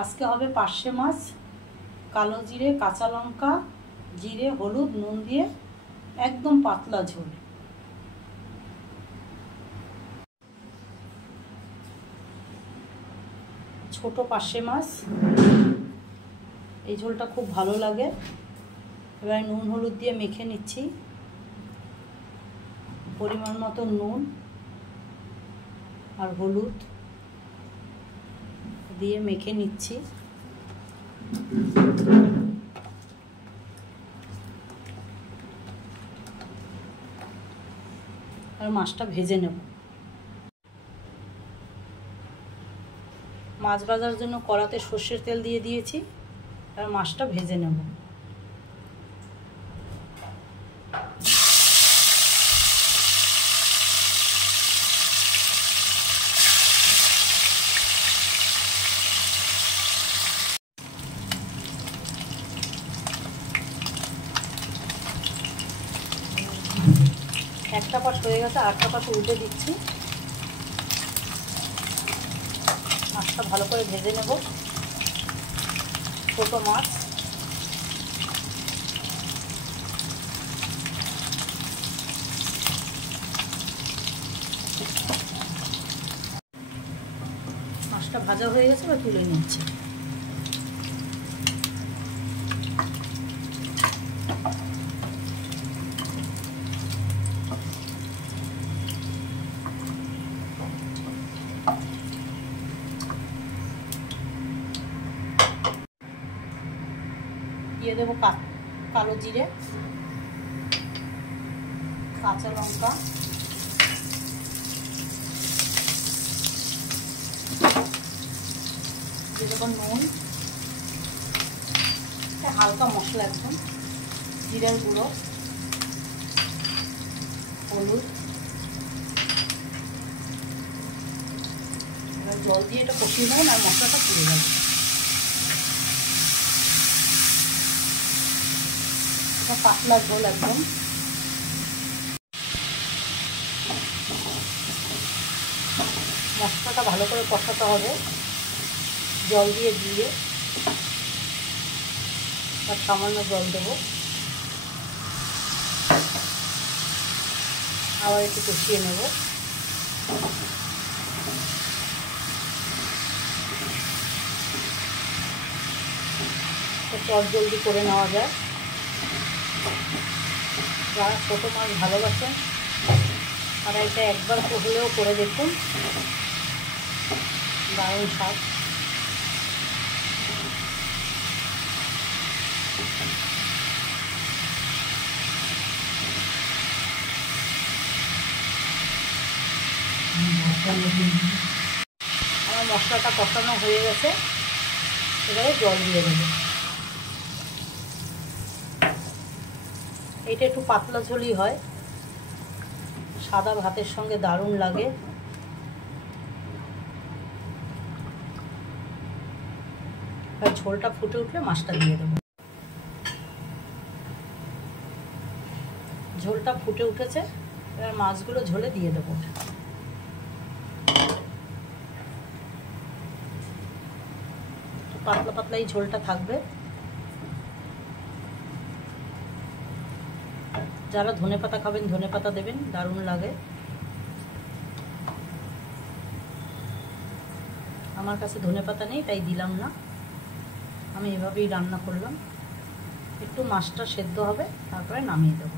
আজকে হবে পার্শে মাছ, কালো জিরে, কাঁচা লঙ্কা, জিরে, হলুদ, নুন দিয়ে একদম পাতলা ঝোল। ছোট পার্শে মাছ, এই ঝোলটা খুব ভালো লাগে। এবার নুন হলুদ দিয়ে মেখে নিচ্ছি, পরিমাণ মতো নুন আর হলুদ দিয়ে মেখে নিচ্ছি। আর মাছটা ভেজে নেব। মাছ ভাজার জন্য কড়াতে সর্ষের তেল দিয়ে দিয়েছি, আর মাছটা ভেজে নেব। একটা পাশ হয়ে গেছে, আরেকটা পাশ উল্টে দিচ্ছি। মাছটা ভালো করে ভেজে নেব। ছোটো মাছ, মাছটা ভাজা হয়ে গেছে, বা তুলে নিচ্ছি। দিয়ে দেবো কালো জিরে, কাঁচা লঙ্কা, দিয়ে দেবো নুন, হালকা মশলা একদম, জিরের গুঁড়ো, হলুদ। এবার জল দিয়ে এটা কষিয়ে নেবেন, আর মশলাটা পুড়ে যাবে। এটা পাতলা ঝোল একদম। মশলাটা ভালো করে কষাতে হবে, জল দিয়ে আর সামান্য জল দেবো। আবার একটু কষিয়ে নেব। চট জলদি করে নেওয়া যায়। যারা ছোটো মাছ ভালোবাসেন তারা এটা একবার হলেও করে দেখুন, দারুণ স্বাদ। আমার মশলাটা কষানো হয়ে গেছে, এবারে জল দিয়ে দেবো। এটা একটু পাতলা ঝোলই হয়, সাদা ভাতের সঙ্গে দারুণ লাগে। এবার ঝোলটা ফুটে উঠলে মাছটা দিয়ে দেবো। ঝোলটা ফুটে উঠেছে, এবার মাছগুলো ঝোলে দিয়ে দেবো। পাতলা পাতলা এই ঝোলটা থাকবে। যারা ধনেপাতা খাবেন ধনেপাতা দেবেন, দারুণ লাগে। আমার কাছে ধনেপাতা নেই, তাই দিলাম না। আমি এভাবেই রান্না করলাম। একটু মাছটা সেদ্ধ হবে, তারপরে নামিয়ে দেবো।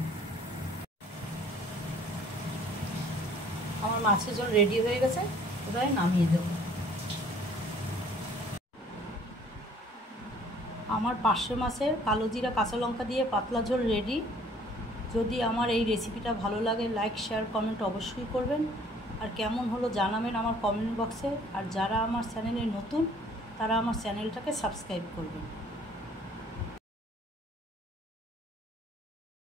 আমার মাছের ঝোল রেডি হয়ে গেছে, এবারে নামিয়ে দেবো। আমার পার্শে মাছের কালো জিরা কাঁচা লঙ্কা দিয়ে পাতলা ঝোল রেডি। যদি আমার এই রেসিপিটা ভালো লাগে, লাইক শেয়ার কমেন্ট অবশ্যই করবেন। আর কেমন হলো জানাবেন আমার কমেন্ট বক্সে। আর যারা আমার চ্যানেলে নতুন, তারা আমার চ্যানেলটাকে সাবস্ক্রাইব করবেন।